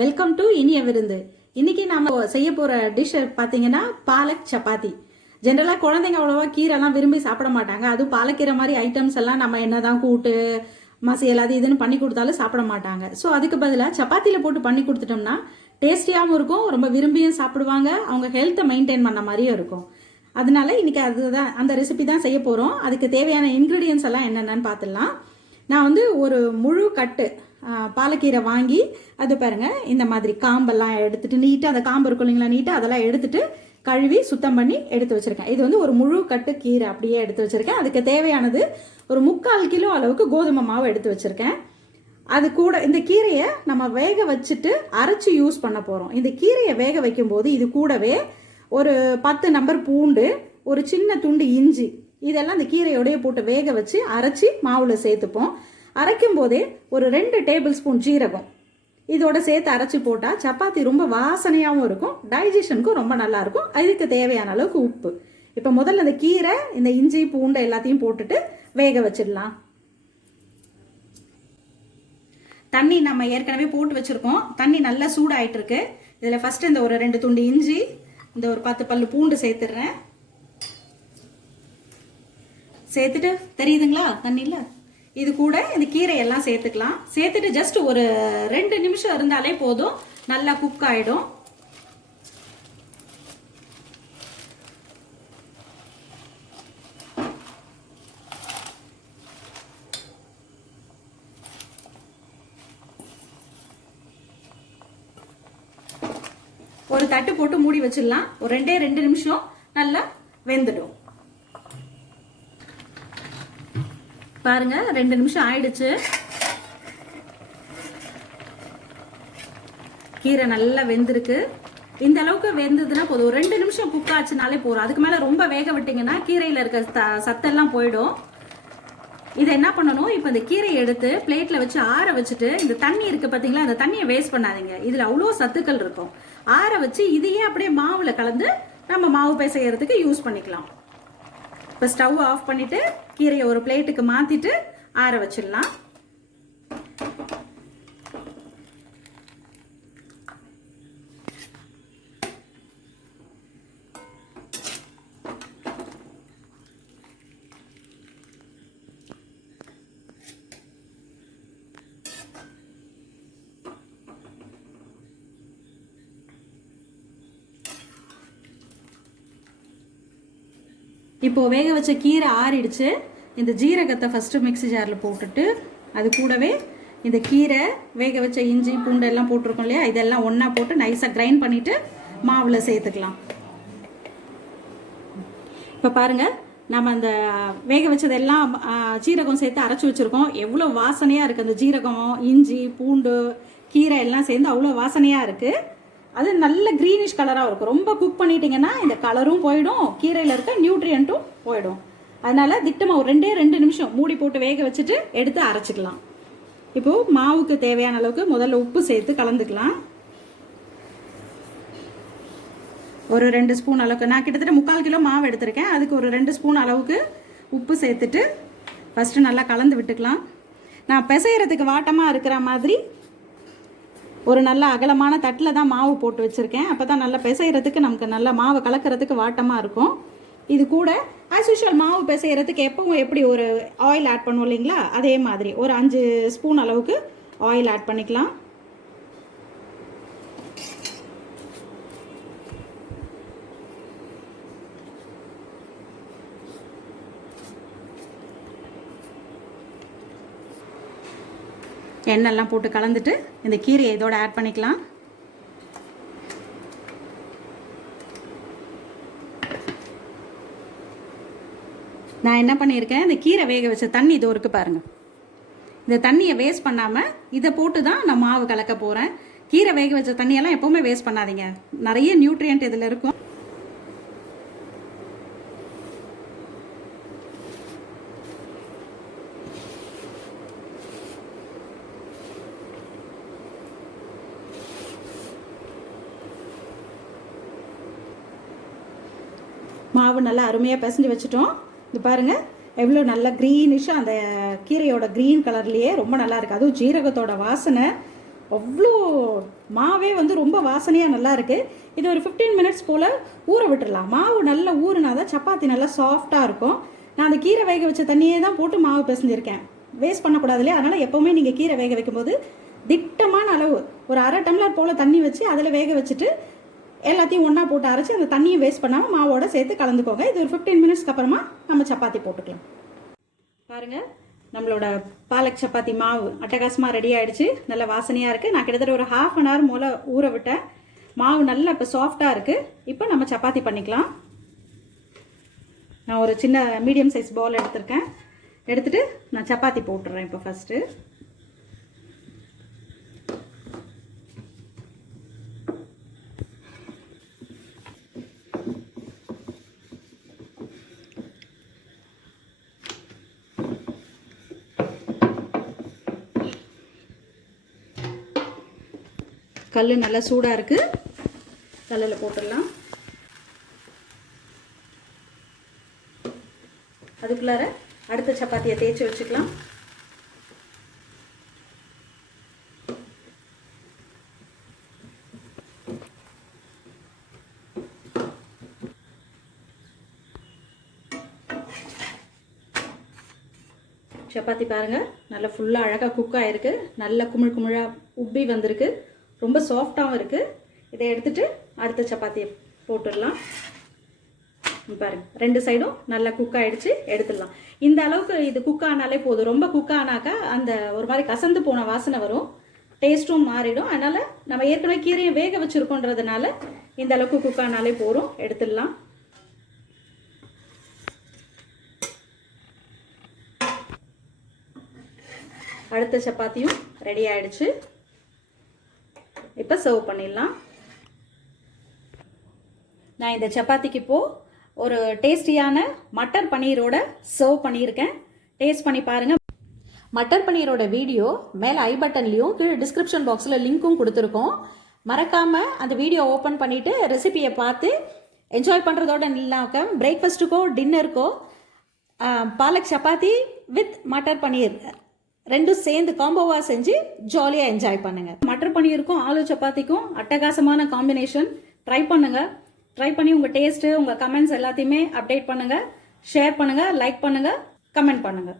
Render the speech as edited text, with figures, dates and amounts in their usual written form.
Welcome to இனிய விருந்து. இன்னைக்கு நாம செய்ய போற டிஷ் பாத்தீங்கன்னா பாலக் சப்பாத்தி. ஜென்ரலா குழந்தைங்க அவ்வளவா கீரைலாம் விரும்பி சாப்பிட மாட்டாங்க. அதுவும் பாலக்கீரை மாதிரி ஐட்டம்ஸ் எல்லாம் நம்ம என்னதான் கூட்டு மசியல் அது இதுன்னு பண்ணி கொடுத்தாலும் சாப்பிட மாட்டாங்க. ஸோ அதுக்கு பதிலாக சப்பாத்தியில போட்டு பண்ணி கொடுத்துட்டோம்னா டேஸ்டியாகவும் இருக்கும், ரொம்ப விரும்பியும் சாப்பிடுவாங்க, அவங்க ஹெல்த்தை மெயின்டைன் பண்ண மாதிரியும் இருக்கும். அதனால இன்னைக்கு அதுதான் அந்த ரெசிபி தான் செய்ய போகிறோம். அதுக்கு தேவையான இன்க்ரீடியன்ஸ் எல்லாம் என்னென்னு பார்த்துடலாம். நான் வந்து ஒரு முழு கட்டு பாலக்கீரை வாங்கி அது பாருங்க இந்த மாதிரி காம்பெல்லாம் எடுத்துட்டு நீட்டாக, அந்த காம்பு இருக்கும் இல்லைங்களா, நீட்டாக அதெல்லாம் எடுத்துட்டு கழுவி சுத்தம் பண்ணி எடுத்து வச்சிருக்கேன். இது வந்து ஒரு முழு கட்டு கீரை அப்படியே எடுத்து வச்சிருக்கேன். அதுக்கு தேவையானது ஒரு 3/4 கிலோ அளவுக்கு கோதுமை மாவு எடுத்து வச்சிருக்கேன். அது கூட இந்த கீரையை நம்ம வேக வச்சுட்டு அரைச்சி யூஸ் பண்ண போகிறோம். இந்த கீரையை வேக வைக்கும்போது இது கூடவே ஒரு 10 நம்பர் பூண்டு, ஒரு சின்ன துண்டு இஞ்சி, இதெல்லாம் இந்த கீரையோடய போட்டு வேக வச்சு அரைச்சி மாவில் சேர்த்துப்போம். அரைக்கும் போதே ஒரு 2 டேபிள் ஸ்பூன் ஜீரகம் இதோட சேர்த்து அரைச்சி போட்டால் சப்பாத்தி ரொம்ப வாசனையாகவும் இருக்கும், டைஜஷனுக்கும் ரொம்ப நல்லா இருக்கும். அதுக்கு தேவையான அளவுக்கு உப்பு. இப்போ முதல்ல இந்த கீரை, இந்த இஞ்சி பூண்டை எல்லாத்தையும் போட்டுட்டு வேக வச்சிடலாம். தண்ணி நம்ம ஏற்கனவே போட்டு வச்சிருக்கோம். தண்ணி நல்லா சூடாயிட்டு இருக்கு. இதில் ஃபர்ஸ்ட் இந்த ஒரு 2 துண்டு இஞ்சி, இந்த ஒரு 10 பல்லு பூண்டு சேர்த்துடுறேன். சேர்த்துட்டு தெரியுதுங்களா தண்ணியில், இது கூட இந்த கீரையெல்லாம் சேர்த்துக்கலாம். சேர்த்துட்டு ஜஸ்ட் ஒரு 2 நிமிஷம் இருந்தாலே போதும், நல்லா குக் ஆகிடும். ஒரு தட்டு போட்டு மூடி வச்சிடலாம். ஒரு 2 நிமிஷம் நல்லா வெந்துடும். பாருங்க 2 நிமிஷம் ஆயிடுச்சு. கீரை நல்லா வெந்திருக்கு. இந்த அளவுக்கு வெந்ததுன்னா போதும். ஒரு 2 நிமிஷம் குக் ஆச்சுனாலே போதும். அதுக்கு மேல ரொம்ப வேக விட்டீங்கன்னா கீரையில இருக்க சத்தெல்லாம் போயிடும். இதை என்ன பண்ணணும், இப்போ இந்த கீரையை எடுத்து பிளேட்ல வச்சு ஆற வச்சுட்டு, இந்த தண்ணி இருக்கு பாத்தீங்களா, அந்த தண்ணியை வேஸ்ட் பண்ணாதீங்க. இதுல அவ்வளோ சத்துக்கள் இருக்கும். ஆற வச்சு இதையே அப்படியே மாவுல கலந்து நம்ம மாவு பிசையறதுக்கு யூஸ் பண்ணிக்கலாம். இப்போ ஸ்டவ் ஆஃப் பண்ணிட்டு கீரையை ஒரு பிளேட்டுக்கு மாத்திட்டு ஆற வச்சிடலாம். இப்போ வேக வச்ச கீரை ஆறிடுச்சு. இந்த ஜீரகத்தை ஃபர்ஸ்ட் மிக்ஸி ஜாரில் போட்டுட்டு, அது கூடவே இந்த கீரை, வேக வச்ச இஞ்சி பூண்டு எல்லாம் போட்டிருக்கோம் இல்லையா, இதெல்லாம் ஒன்றா போட்டு நைஸாக கிரைண்ட் பண்ணிவிட்டு மாவில் சேர்த்துக்கலாம். இப்போ பாருங்கள், நம்ம அந்த வேக வச்சதெல்லாம் ஜீரகம் சேர்த்து அரைச்சி வச்சுருக்கோம். எவ்வளோ வாசனையாக இருக்குது. அந்த ஜீரகம், இஞ்சி பூண்டு கீரை எல்லாம் சேர்ந்து அவ்வளோ வாசனையாக இருக்குது. அது நல்ல க்ரீனிஷ் கலராக இருக்கும். ரொம்ப குக் பண்ணிட்டீங்கன்னா இந்த கலரும் போயிடும், கீரையில் இருக்க நியூட்ரியன்ட்டும் போயிடும். அதனால திட்டமாக ஒரு 2 நிமிஷம் மூடி போட்டு வேக வச்சுட்டு எடுத்து அரைச்சிக்கலாம். இப்போது மாவுக்கு தேவையான அளவுக்கு முதல்ல உப்பு சேர்த்து கலந்துக்கலாம். ஒரு 2 ஸ்பூன் அளவுக்கு, நான் கிட்டத்தட்ட 3/4 கிலோ மாவு எடுத்திருக்கேன். அதுக்கு ஒரு 2 ஸ்பூன் அளவுக்கு உப்பு சேர்த்துட்டு ஃபஸ்ட்டு நல்லா கலந்து விட்டுக்கலாம். நான் பிசையறதுக்கு வாட்டமாக இருக்கிற மாதிரி ஒரு நல்ல அகலமான தட்டில் தான் மாவு போட்டு வச்சுருக்கேன். அப்போ தான் நல்லா பிசைகிறதுக்கு, நமக்கு நல்லா மாவு கலக்கிறதுக்கு வாட்டமாக இருக்கும். இது கூட ஆஸ் யூஷுவல் மாவு பிசைகிறதுக்கு எப்பவும் எப்படி ஒரு ஆயில் ஆட் பண்ணுவோம் இல்லைங்களா, அதே மாதிரி ஒரு 5 ஸ்பூன் அளவுக்கு ஆயில் ஆட் பண்ணிக்கலாம். எண்ணெய்லாம் போட்டு கலந்துட்டு இந்த கீரையை இதோட ஆட் பண்ணிக்கலாம். நான் என்ன பண்ணியிருக்கேன், இந்த கீரை வேக வச்ச தண்ணி இதோ இருக்கு பாருங்கள். இந்த தண்ணியை வேஸ்ட் பண்ணாமல் இதை போட்டு தான் நான் மாவு கலக்க போகிறேன். கீரை வேக வச்ச தண்ணியெல்லாம் எப்போவுமே வேஸ்ட் பண்ணாதீங்க, நிறைய நியூட்ரியன்ட் இதில் இருக்கும். மாவு நல்லா அருமையாக பிசைஞ்சு வச்சுட்டோம். இது பாருங்கள் எவ்வளோ நல்லா க்ரீனிஷாக, அந்த கீரையோட க்ரீன் கலர்லேயே ரொம்ப நல்லா இருக்குது. அதுவும் ஜீரகத்தோட வாசனை அவ்வளோ மாவே வந்து ரொம்ப வாசனையாக நல்லா இருக்குது. இது ஒரு 15 மினிட்ஸ் போல் ஊற விட்டுடலாம். மாவு நல்லா ஊறினா தான் சப்பாத்தி நல்லா சாஃப்டாக இருக்கும். நான் அந்த கீரை வேக வச்ச தண்ணியே தான் போட்டு மாவு பிசைஞ்சிருக்கேன். வேஸ்ட் பண்ணக்கூடாது இல்லையா, அதனால் எப்போவுமே நீங்கள் கீரை வேக வைக்கும்போது திட்டமான அளவு ஒரு அரை டம்ளர் போல் தண்ணி வச்சு அதில் வேக வச்சுட்டு எல்லாத்தையும் ஒன்றா போட்டு அரைச்சி அந்த தண்ணியை வேஸ்ட் பண்ணாமல் மாவோட சேர்த்து கலந்துக்கோங்க. இது ஒரு 15 மினிட்ஸ்க்கு அப்புறமா நம்ம சப்பாத்தி போட்டுக்கலாம். பாருங்கள், நம்மளோட பாலக் சப்பாத்தி மாவு அட்டகாசமாக ரெடி ஆகிடுச்சு. நல்ல வாசனையாக இருக்குது. நான் கிட்டத்தட்ட ஒரு ½ அன் ஹவர் போல் ஊற விட்டேன். மாவு நல்லா இப்போ சாஃப்டாக இருக்குது. இப்போ நம்ம சப்பாத்தி பண்ணிக்கலாம். நான் ஒரு சின்ன மீடியம் சைஸ் பால் எடுத்திருக்கேன். எடுத்துகிட்டு நான் சப்பாத்தி போட்டுடுறேன். இப்போ ஃபஸ்ட்டு கல் நல்லா சூடாக இருக்குது. கல்லில் போட்டுடலாம். அதுக்குள்ளார அடுத்த சப்பாத்தியை தேய்ச்சி வச்சுக்கலாம். சப்பாத்தி பாருங்கள், நல்லா ஃபுல்லாக அழகாக குக் ஆகிருக்கு. நல்லா குமிழ் குமிழாக உப்பி வந்திருக்கு. ரொம்ப சாஃப்டாகவும் இருக்குது. இதை எடுத்துகிட்டு அடுத்த சப்பாத்தியை போட்டுடலாம். பாருங்கள், 2 சைடும் நல்லா குக் ஆகிடுச்சு. எடுத்துடலாம். இந்த அளவுக்கு இது குக் ஆனாலே போதும். ரொம்ப குக் ஆனாக்கா அந்த ஒரு மாதிரி கசந்து போன வாசனை வரும், டேஸ்ட்டும் மாறிடும். அதனால் நம்ம ஏற்கனவே கீரையை வேக வச்சுருக்கோன்றதுனால இந்த அளவுக்கு குக் ஆனாலே போதும். எடுத்துடலாம். அடுத்த சப்பாத்தியும் ரெடி ஆகிடுச்சு. இப்போ சர்வ் பண்ணிடலாம். நான் இந்த சப்பாத்திக்கு இப்போது ஒரு டேஸ்டியான மட்டர் பன்னீரோட சர்வ் பண்ணியிருக்கேன். டேஸ்ட் பண்ணி பாருங்கள். மட்டர் பன்னீரோட வீடியோ மேலே ஐ பட்டன்லேயும் கீழே டிஸ்கிரிப்ஷன் பாக்ஸில் லிங்க்கும் கொடுத்துருக்கோம். மறக்காமல் அந்த வீடியோ ஓப்பன் பண்ணிவிட்டு ரெசிபியை பார்த்து என்ஜாய் பண்ணுறதோட இல்லாமல் பிரேக்ஃபாஸ்ட்டுக்கோ டின்னருக்கோ பாலக் சப்பாத்தி வித் மட்டர் பன்னீர் ரெண்டும் சேர்ந்து காம்போவாக செஞ்சு ஜாலியாக என்ஜாய் பண்ணுங்கள். மட்டர் பன்னீருக்கும் ஆலு சப்பாத்திக்கும் அட்டகாசமான காம்பினேஷன். ட்ரை பண்ணுங்கள். ட்ரை பண்ணி உங்கள் டேஸ்ட்டு, உங்கள் கமெண்ட்ஸ் எல்லாத்தையுமே அப்டேட் பண்ணுங்கள், ஷேர் பண்ணுங்கள், லைக் பண்ணுங்கள், கமெண்ட் பண்ணுங்கள்.